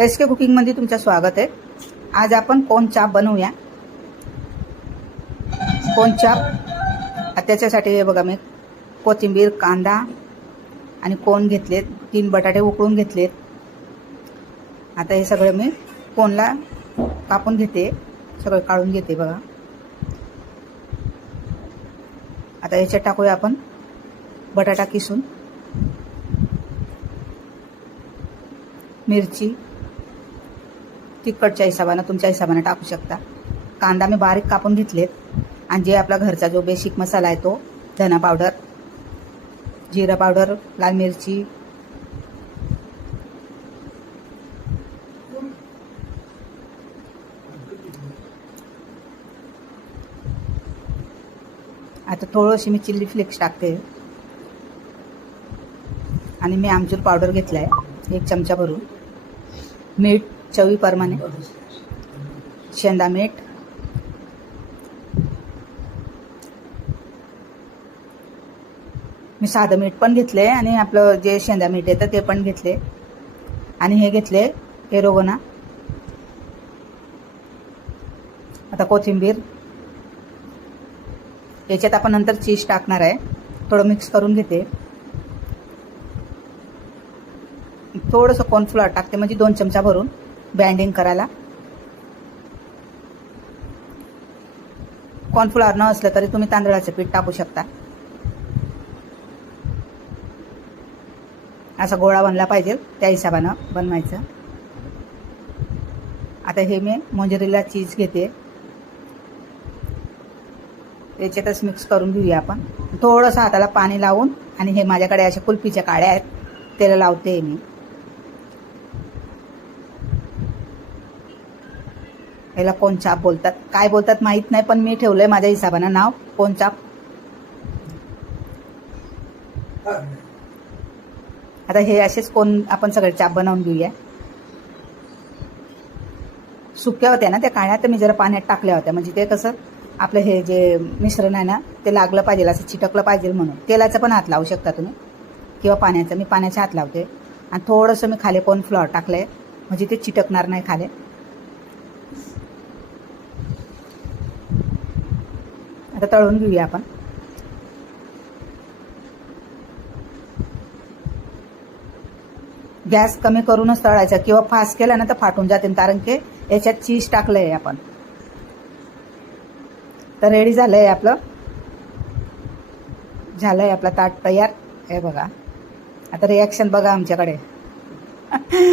SK कुकिंगमध्ये तुमचं स्वागत आहे। आज आपण कोन चाप बनवूया। कोन चाप त्याच्यासाठी हे बघा, मी कोथिंबीर, कांदा आणि कोन घेतलेत, 3 बटाटे उकळून घेतलेत। आता हे सगळं मी कोनला कापून घेते, सगळं काढून घेते बघा। आता याच्यात टाकूया आपण बटाटा किसून, मिरची तिखटच्या हिशोबाने तुमच्या हिशोबाने टाकू शकता। कांदा मी बारीक कापून घेतलेत आणि जे आपला घरचा जो बेसिक मसाला आहे तो धना पावडर, जिरा पावडर, लाल मिरची, आता थोडीशी मी चिल्ली फ्लेक्स टाकते आणि मी आमचूर पावडर घेतलाय 1 चमचा भरून, मीठ चवीप्रमाणे, शेंदा मीठ, मी साधं मीठ पण घेतले आणि आपलं जे शेंदा मीठ येतं ते पण घेतले आणि हे घेतले एरोगोना। आता कोथिंबीर, याच्यात आपण नंतर चीज टाकणार आहे। थोडं मिक्स करून घेते, थोडंसं कॉर्नफ्लोअर टाकते म्हणजे 2 चमचा भरून बँडिंग करायला। कॉर्नफ्लोअर न असलं तरी तुम्ही तांदळाचं पीठ टाकू शकता। असा गोळा बनला पाहिजे त्या हिशोबानं बनवायचं। आता हे मी मोझरेला चीज घेते, याच्यातच मिक्स करून घेऊया आपण। थोडंसं हाताला पाणी लावून, आणि हे माझ्याकडे अशा कुल्फीच्या काड्या आहेत त्याला लावते मी। याला कोन चाप बोलतात, काय बोलतात माहीत नाही, पण मी ठेवलंय माझ्या हिशोबानं नाव कोन चाप। आता हे असेच कोन आपण सगळे चाप बनवून घेऊया। सुक्या होत्या ना त्या काळ्या, तर मी जरा पाण्यात टाकल्या होत्या म्हणजे ते कसं आपलं हे जे मिश्रण आहे ना ते लागलं पाहिजे, असं चिटकलं पाहिजे म्हणून। तेलाचं पण हात लावू शकता तुम्ही किंवा पाण्याचं, मी पाण्याचा हात लावते आणि थोडंसं मी खाली कॉर्नफ्लोअर टाकलंय म्हणजे ते चिटकणार नाही खाली। आता तळून घेऊया आपण। गॅस कमी करूनच तळायचा, किंवा फास्ट केला ना तर फाटून जाते, कारण की याच्यात चीज टाकलंय आपण। तर रेडी झालंय आपलं, झालंय आपला ताट तयार। हे बघा, आता रिॲक्शन बघा आमच्याकडे।